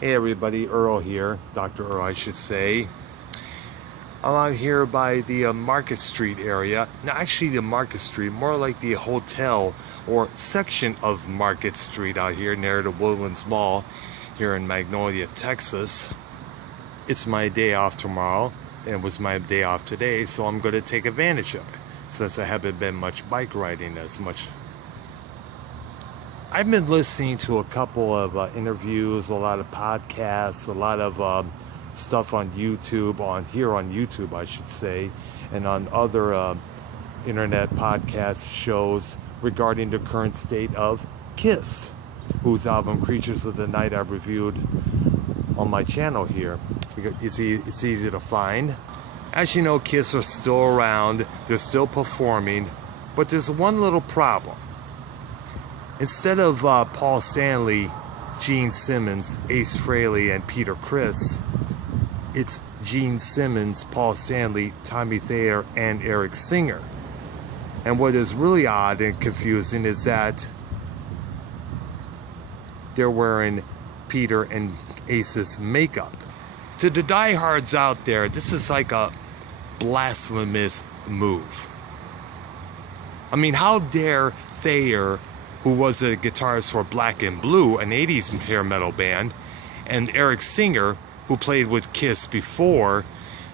Hey everybody, Earl here, Dr. Earl I should say. I'm out here by the Market Street area. Not actually the Market Street, more like the hotel or section of Market Street out here near the Woodlands Mall here in Magnolia, Texas. It's my day off tomorrow, and it was my day off today, so I'm going to take advantage of it since I haven't been much bike riding as much. I've been listening to a couple of interviews, a lot of podcasts, a lot of stuff on YouTube, on YouTube, I should say, and on other internet podcast shows regarding the current state of Kiss, whose album Creatures of the Night I've reviewed on my channel here. It's easy to find. As you know, Kiss are still around, they're still performing, but there's one little problem. Instead of Paul Stanley, Gene Simmons, Ace Frehley, and Peter Criss, it's Gene Simmons, Paul Stanley, Tommy Thayer, and Eric Singer. And what is really odd and confusing is that they're wearing Peter and Ace's makeup. To the diehards out there, this is like a blasphemous move. I mean, how dare Thayer, who was a guitarist for Black and Blue, an 80s hair metal band, and Eric Singer, who played with Kiss before,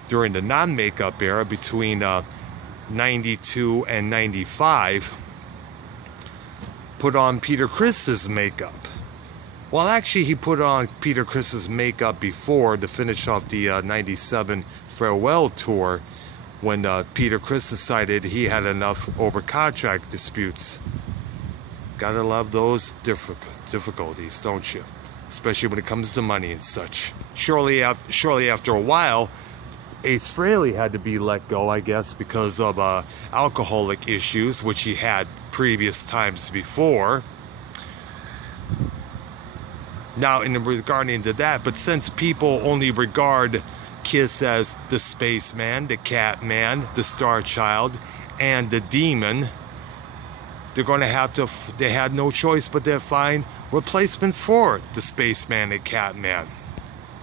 during the non-makeup era between 92 and 95, put on Peter Criss's makeup. Well, actually, he put on Peter Criss's makeup before to finish off the 97 farewell tour when Peter Criss decided he had enough over contract disputes. Gotta love those difficulties, don't you? Especially when it comes to money and such. Shortly after a while, Ace Frehley had to be let go, I guess, because of alcoholic issues, which he had previous times before. Now, in regarding to that, but since people only regard Kiss as the Spaceman, the Catman, the Star Child, and the Demon, they're going to have to, they had no choice but to find replacements for the Spaceman and Catman,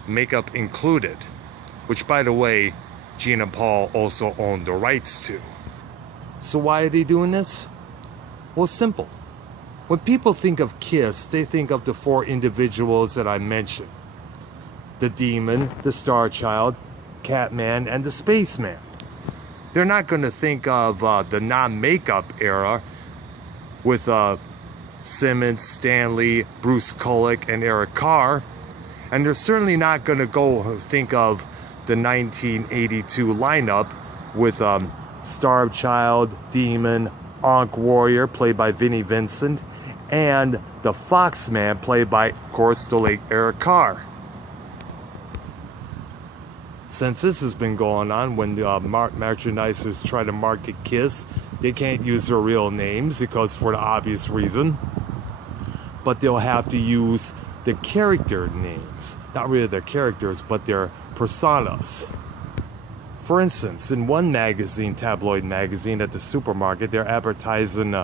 makeup included, which, by the way, Gene and Paul also owned the rights to. So why are they doing this? Well, simple. When people think of Kiss, they think of the four individuals that I mentioned: the Demon, the Star Child, Catman, and the Spaceman. They're not going to think of the non-makeup era with Simmons, Stanley, Bruce Kulick, and Eric Carr. And they're certainly not going to go think of the 1982 lineup with Star Child, Demon, Ankh Warrior, played by Vinnie Vincent, and the Foxman, played by, of course, the late Eric Carr. Since this has been going on, when the merchandisers try to market Kiss, they can't use their real names because, for the obvious reason, but they'll have to use the character names. Not really their characters, but their personas. For instance, in one magazine, tabloid magazine at the supermarket, they're advertising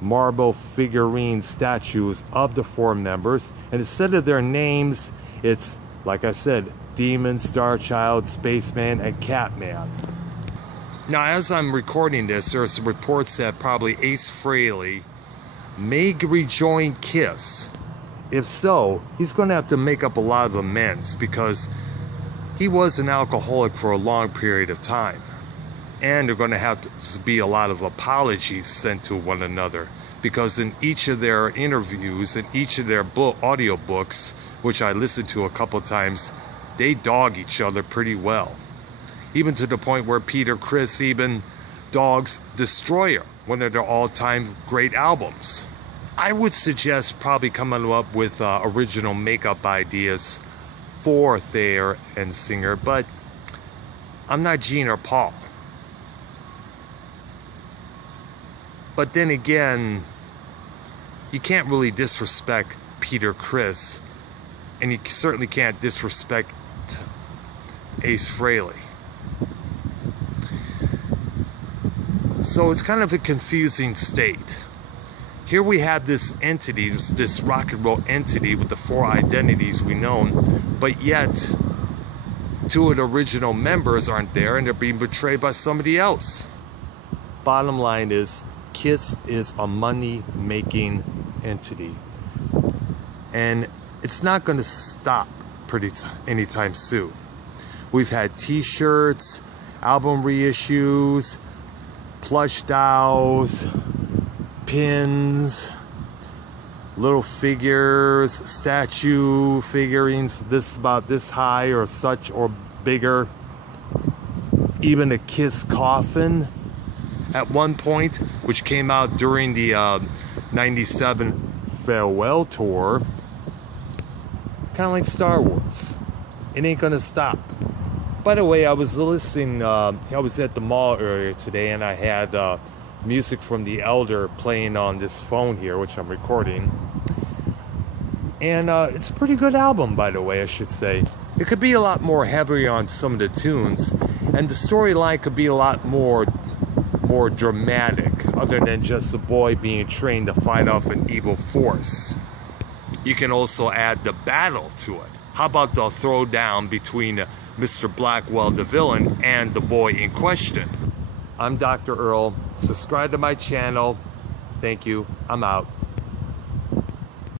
marble figurine statues of the four members, and instead of their names, it's, like I said, Demon, Star Child, Spaceman, and Catman. Now, as I'm recording this, there's reports that probably Ace Frehley may rejoin Kiss. If so, he's going to have to make up a lot of amends because he was an alcoholic for a long period of time. And they're going to have to be a lot of apologies sent to one another, because in each of their interviews, in each of their audiobooks, which I listened to a couple times, they dog each other pretty well. Even to the point where Peter Criss even dogs Destroyer, one of their all-time great albums. I would suggest probably coming up with original makeup ideas for Thayer and Singer, but I'm not Gene or Paul. But then again, you can't really disrespect Peter Criss, and you certainly can't disrespect Ace Frehley. So it's kind of a confusing state. Here we have this entity, this rock and roll entity with the 4 identities we know, but yet 2 of the original members aren't there and they're being betrayed by somebody else. Bottom line is, KISS is a money-making entity. And it's not going to stop anytime soon. We've had t-shirts, album reissues, plush dolls, pins, little figures, statue figurines this about this high or such or bigger. Even a KISS coffin at one point, which came out during the 97 farewell tour. Kind of like Star Wars. It ain't gonna stop. By the way, I was listening, I was at the mall earlier today and I had music from The Elder playing on this phone here, which I'm recording. And it's a pretty good album, by the way, I should say. It could be a lot more heavy on some of the tunes, and the storyline could be a lot more dramatic, other than just a boy being trained to fight off an evil force. You can also add the battle to it. How about the throwdown between Mr. Blackwell, the villain, and the boy in question? I'm Dr. Earl. Subscribe to my channel. Thank you. I'm out.